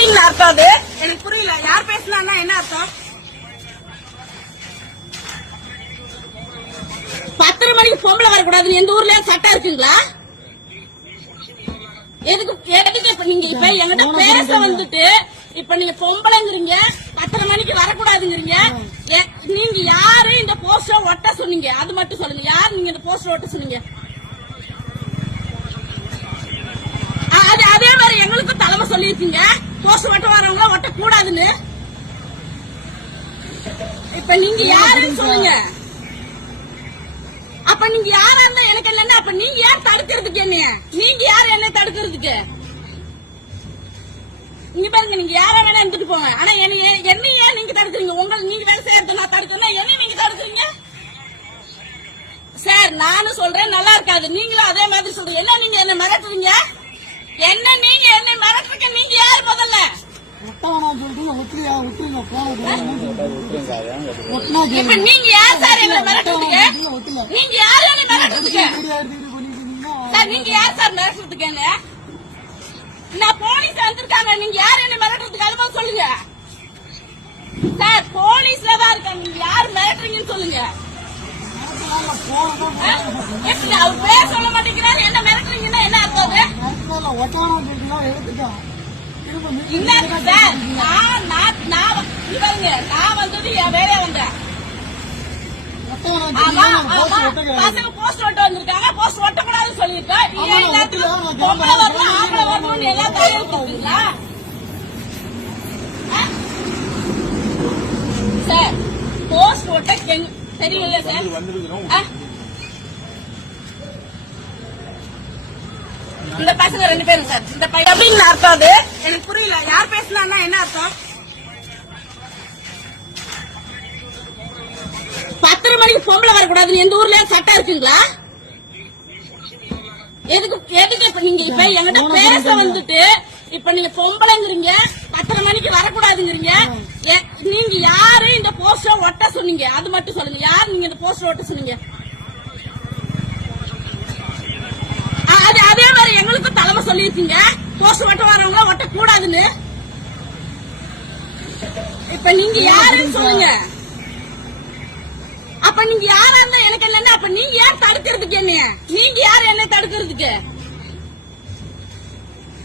எப்படின்னு அர்த்தம் அது எனக்கு புரியல. யார் பேசினா என்ன அர்த்தம்? 10 மணிக்கு பொம்பளை வரக்கூடாதுன்னு எந்த ஊர்ல சட்டம் இருக்குங்களா? எதுக்கு இப்ப நீங்க இப்ப என்கிட்ட பேச வந்துட்டு இப்ப நீங்க பொம்பளைங்கிறீங்க, 10 மணிக்கு வரக்கூடாதுங்கிறீங்க. நீங்க யாரு இந்த போஸ்டர் ஒட்ட சொன்னீங்க? அது மட்டும் சொல்லுங்க. யாரு நீங்க இந்த போஸ்டர் ஒட்ட சொன்னீங்க? அதே மாதிரி எங்களுக்கும் தலைமை சொல்லிருக்கீங்க, போஸ்டர் ஒட்ட வரவங்க ஒட்ட கூடாதுன்னு. இப்ப நீங்க யாருன்னு சொல்லுங்க. அப்ப நீங்க யாரா இருந்தா எனக்கு இல்லன்னா அப்ப நீங்க யார் தடுக்கிறதுக்கு? என்ன நீங்க யார் என்ன தடுக்கிறதுக்கு? நீங்க பாருங்க, நீங்க யார வேணா எடுத்துட்டு போங்க. ஆனா என்ன ஏன் நீங்க தடுக்கிறீங்க? நீங்க வேலை செய்யறது நான் தடுக்கிறேன், என்ன நீங்க தடுக்கிறீங்க? சார் நானும் சொல்றேன் நல்லா இருக்காது, நீங்களும் அதே மாதிரி சொல்றீங்க. என்ன நீங்க என்ன மிரட்டுறீங்க? நீங்க என்ன மிரட்டுறீங்க? நீங்க யாரு முதல்ல? இப்ப நீங்க யார் சார் என்ன மிரட்டுறதுக்கு? நீங்க யாரு என்ன மிரட்டுறதுக்கு? சார் நீங்க யார் சார் மிரட்டுறதுக்கு? நான் போலீஸ் வந்திருக்காங்க, நீங்க யார் என்ன மிரட்டுறதுக்கு? அது சொல்லுங்க சார். போலீஸ்ல தான் இருக்காங்க, நீங்க யாரு மிரட்டுறீங்கன்னு சொல்லுங்க. எப்படி அவர் பேர் சொல்ல மாட்டேங்கிறாரு? என்ன மிரட்டுறீங்கன்னா என்ன அர்த்தம்? சார் நான் வந்தது என் வேலையா வந்தேன். பசங்க போஸ்ட் ஓட்ட வந்திருக்காங்க, போஸ்ட் ஒட்டக்கூடாதுன்னு சொல்லியிருக்கேன். பொம்பளை வரணும் ஆம்பளை வரணும்னு எல்லா தகவலும் கொடுத்தீங்களா சார்? போஸ்ட் ஓட்ட தெரியல சார். இந்த பசங்க 2 பேரும் சார். இந்த பையன் எப்படின்னு அர்த்தம் அது எனக்கு புரியல. யார் பேசினா என்ன அர்த்தம்? 10 மணிக்கு பொம்பளை வரக்கூடாதுன்னு எந்த ஊர்ல சட்டம் இருக்குங்களா? எதுக்கு இப்ப நீங்க இப்ப என்கிட்ட பேச வந்துட்டு இப்ப நீங்க பொம்பளைங்கிறீங்க, 10 மணிக்கு வரக்கூடாதுங்கிறீங்க. நீங்க யாரு இந்த போஸ்டர் ஒட்ட சொன்னீங்க? அது மட்டும் சொல்லுங்க. யாரு நீங்க இந்த போஸ்டர் ஒட்ட சொன்னீங்க? அதே மாதிரி எங்களுக்கும் தலைமை சொல்லிருக்கீங்க, போஸ்டர் ஒட்ட வரவங்க ஒட்ட கூடாதுன்னு. இப்ப நீங்க யாருன்னு சொல்லுங்க. அப்ப நீங்க யாரா இருந்தா எனக்கு இல்லன்னா அப்ப நீங்க யார் தடுக்கிறதுக்கு? என்ன நீங்க யார் என்ன தடுக்கிறதுக்கு?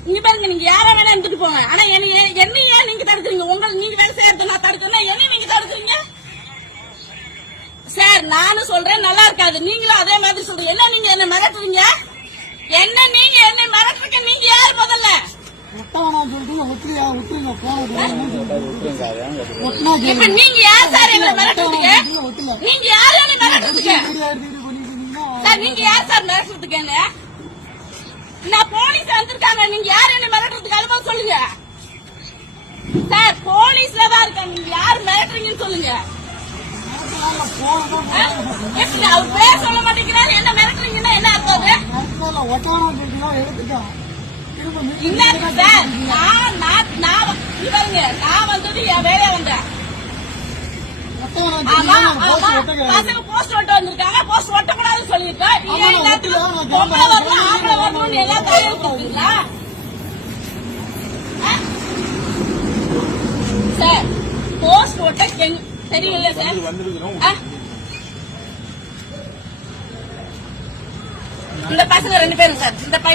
நீங்க பாருங்க, நீங்க யார வேணா எடுத்துட்டு போங்க. ஆனா என்ன ஏன் நீங்க தடுக்கிறீங்க? நீங்க வேலை செய்யறது நான் தடுக்கிறேன், என்ன நீங்க தடுக்கிறீங்க? சார் நானும் சொல்றேன் நல்லா இருக்காது, நீங்களும் அதே மாதிரி சொல்றீங்க. என்ன நீங்க என்ன மிரட்டுறீங்க? நீங்க என்ன மிரட்டுறீங்க? நீங்க யாரு முதல்ல? இப்ப நீங்க யார் சார் என்ன மிரட்டுறதுக்கு? நீங்க யாரு என்ன மிரட்டுறதுக்கு? சார் நீங்க யார் சார் மிரட்டுறதுக்கு? நான் போலீஸ் வந்திருக்காங்க, நீங்க யார் என்ன மிரட்டுறதுக்கு? அது சொல்லுங்க சார். போலீஸ்ல தான் இருக்காங்க, நீங்க யார் மிரட்டுறீங்கன்னு சொல்லுங்க. எப்படி அவர் பேர் சொல்ல மாட்டேங்கிறாரு? என்ன மிரட்டுறீங்கன்னா என்ன அர்த்தம்? சார் நான் வந்தது என் வேலையா வந்தேன். பசங்க போஸ்ட் ஓட்ட வந்திருக்காங்க, போஸ்ட் ஒட்டக்கூடாதுன்னு சொல்லியிருக்கேன். பொம்பளை வரணும் ஆம்பளை வரணும்னு எல்லா தகவலும் கொடுத்தீங்களா சார்? போஸ்ட் ஓட்ட தெரியல சார். இந்த பசங்க 2 பேரும் சார். இந்த பையன்